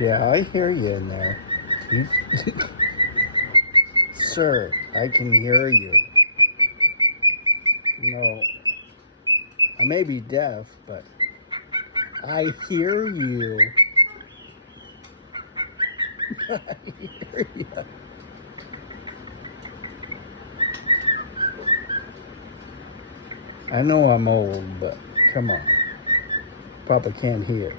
Yeah, I hear you in there. You, sir, I can hear you. No, I may be deaf, but I hear you. I hear you. I know I'm old, but come on. Papa can't hear.